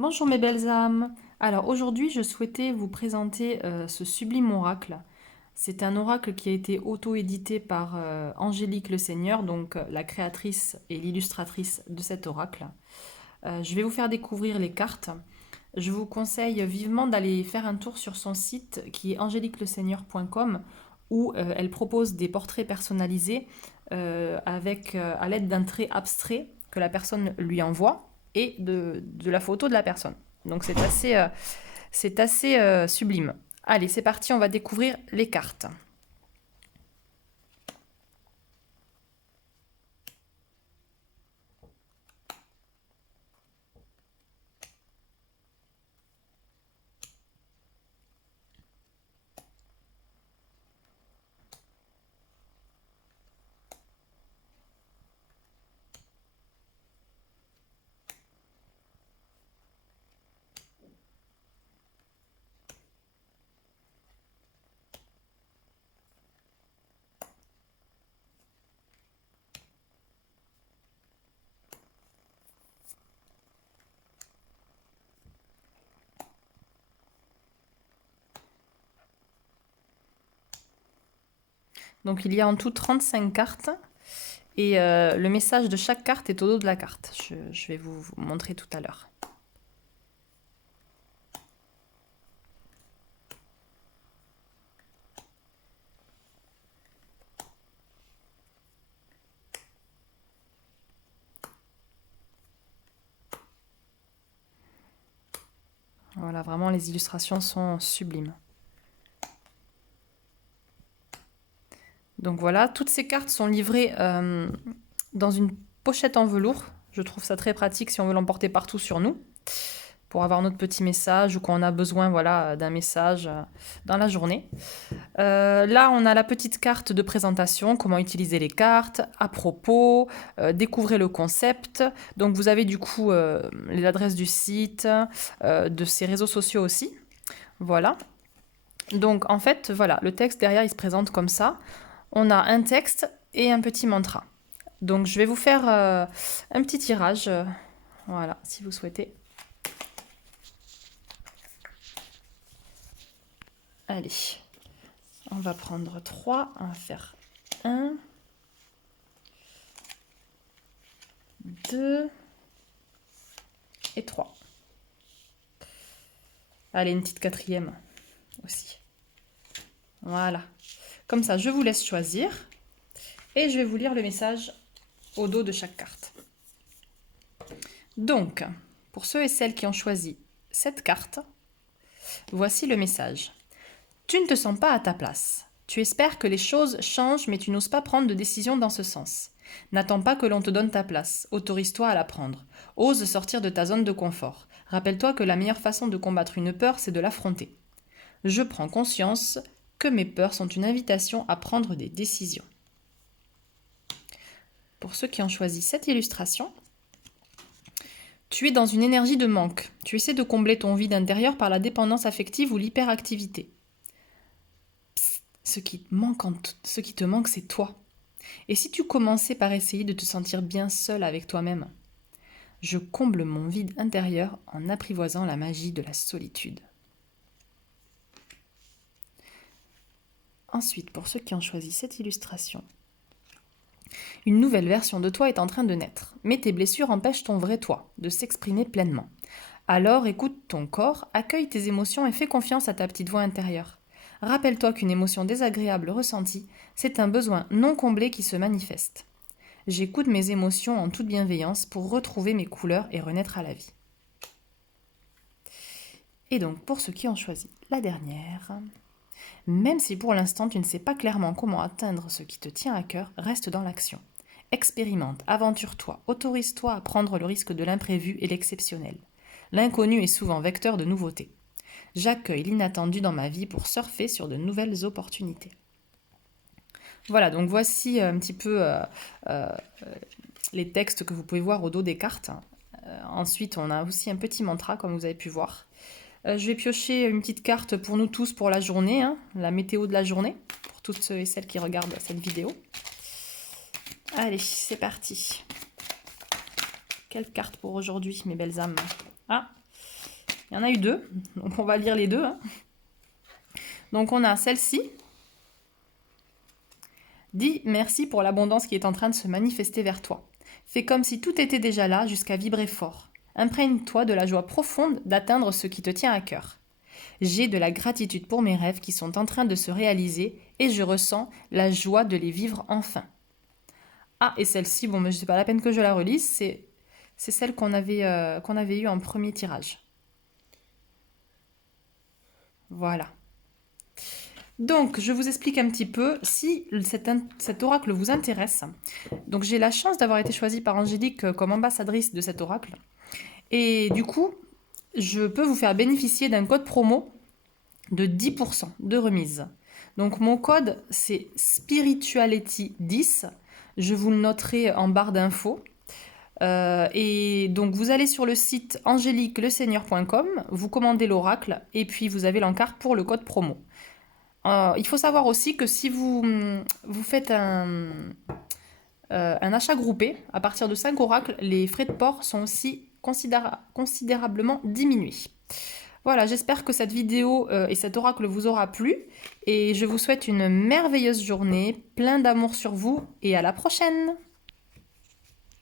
Bonjour mes belles âmes. Alors aujourd'hui, je souhaitais vous présenter ce sublime oracle. C'est un oracle qui a été auto-édité par Angélique Le Seigneur, donc la créatrice et l'illustratrice de cet oracle. Je vais vous faire découvrir les cartes. Je vous conseille vivement d'aller faire un tour sur son site qui est angéliqueleseigneur.com où elle propose des portraits personnalisés à l'aide d'un trait abstrait que la personne lui envoie et de la photo de la personne. Donc c'est assez sublime. Allez, c'est parti, on va découvrir les cartes. Donc il y a en tout 35 cartes et le message de chaque carte est au dos de la carte. Je vais vous montrer tout à l'heure. Voilà, vraiment les illustrations sont sublimes. Donc voilà, toutes ces cartes sont livrées dans une pochette en velours. Je trouve ça très pratique si on veut l'emporter partout sur nous, pour avoir notre petit message ou quand on a besoin voilà, d'un message dans la journée. Là, on a la petite carte de présentation, comment utiliser les cartes, à propos, découvrez le concept. Donc vous avez du coup les adresses du site, de ses réseaux sociaux aussi. Voilà. Donc en fait, voilà, le texte derrière, il se présente comme ça. On a un texte et un petit mantra. Donc je vais vous faire un petit tirage, voilà, si vous souhaitez. Allez, on va prendre 3, on va faire 1, 2 et 3. Allez, une petite quatrième aussi. Voilà. Comme ça, je vous laisse choisir et je vais vous lire le message au dos de chaque carte. Donc, pour ceux et celles qui ont choisi cette carte, voici le message. Tu ne te sens pas à ta place. Tu espères que les choses changent, mais tu n'oses pas prendre de décision dans ce sens. N'attends pas que l'on te donne ta place. Autorise-toi à la prendre. Ose sortir de ta zone de confort. Rappelle-toi que la meilleure façon de combattre une peur, c'est de l'affronter. Je prends conscience que mes peurs sont une invitation à prendre des décisions. Pour ceux qui ont choisi cette illustration, tu es dans une énergie de manque. Tu essaies de combler ton vide intérieur par la dépendance affective ou l'hyperactivité. Ce qui te manque, c'est toi. Et si tu commençais par essayer de te sentir bien seul avec toi-même? Je comble mon vide intérieur en apprivoisant la magie de la solitude. Ensuite, pour ceux qui ont choisi cette illustration, une nouvelle version de toi est en train de naître, mais tes blessures empêchent ton vrai toi de s'exprimer pleinement. Alors écoute ton corps, accueille tes émotions et fais confiance à ta petite voix intérieure. Rappelle-toi qu'une émotion désagréable ressentie, c'est un besoin non comblé qui se manifeste. J'écoute mes émotions en toute bienveillance pour retrouver mes couleurs et renaître à la vie. Et donc, pour ceux qui ont choisi la dernière, même si pour l'instant tu ne sais pas clairement comment atteindre ce qui te tient à cœur, reste dans l'action. Expérimente, aventure-toi, autorise-toi à prendre le risque de l'imprévu et l'exceptionnel. L'inconnu est souvent vecteur de nouveautés. J'accueille l'inattendu dans ma vie pour surfer sur de nouvelles opportunités. Voilà, donc voici un petit peu les textes que vous pouvez voir au dos des cartes. Ensuite, on a aussi un petit mantra, comme vous avez pu voir. Je vais piocher une petite carte pour nous tous pour la journée, la météo de la journée, pour toutes ceux et celles qui regardent cette vidéo. Allez, c'est parti. Quelle carte pour aujourd'hui, mes belles âmes? Ah, Il y en a eu deux, donc on va lire les deux, hein. Donc on a celle-ci. Dis merci pour l'abondance qui est en train de se manifester vers toi. Fais comme si tout était déjà là jusqu'à vibrer fort. Imprègne-toi de la joie profonde d'atteindre ce qui te tient à cœur. J'ai de la gratitude pour mes rêves qui sont en train de se réaliser et je ressens la joie de les vivre enfin. Ah, et celle-ci, bon, mais c'est pas la peine que je la relise, c'est celle qu'on avait eue en premier tirage. Voilà. Donc, je vous explique un petit peu si cet oracle vous intéresse. Donc, j'ai la chance d'avoir été choisie par Angélique comme ambassadrice de cet oracle. Et du coup, je peux vous faire bénéficier d'un code promo de 10% de remise. Donc, mon code, c'est Spirituality10. Je vous le noterai en barre d'infos. Et donc, vous allez sur le site angéliqueleseigneur.com, vous commandez l'oracle et puis vous avez l'encart pour le code promo. Il faut savoir aussi que si vous faites un achat groupé, à partir de 5 oracles, les frais de port sont aussi considérablement diminués. Voilà, j'espère que cette vidéo et cet oracle vous aura plu. Et je vous souhaite une merveilleuse journée, plein d'amour sur vous et à la prochaine!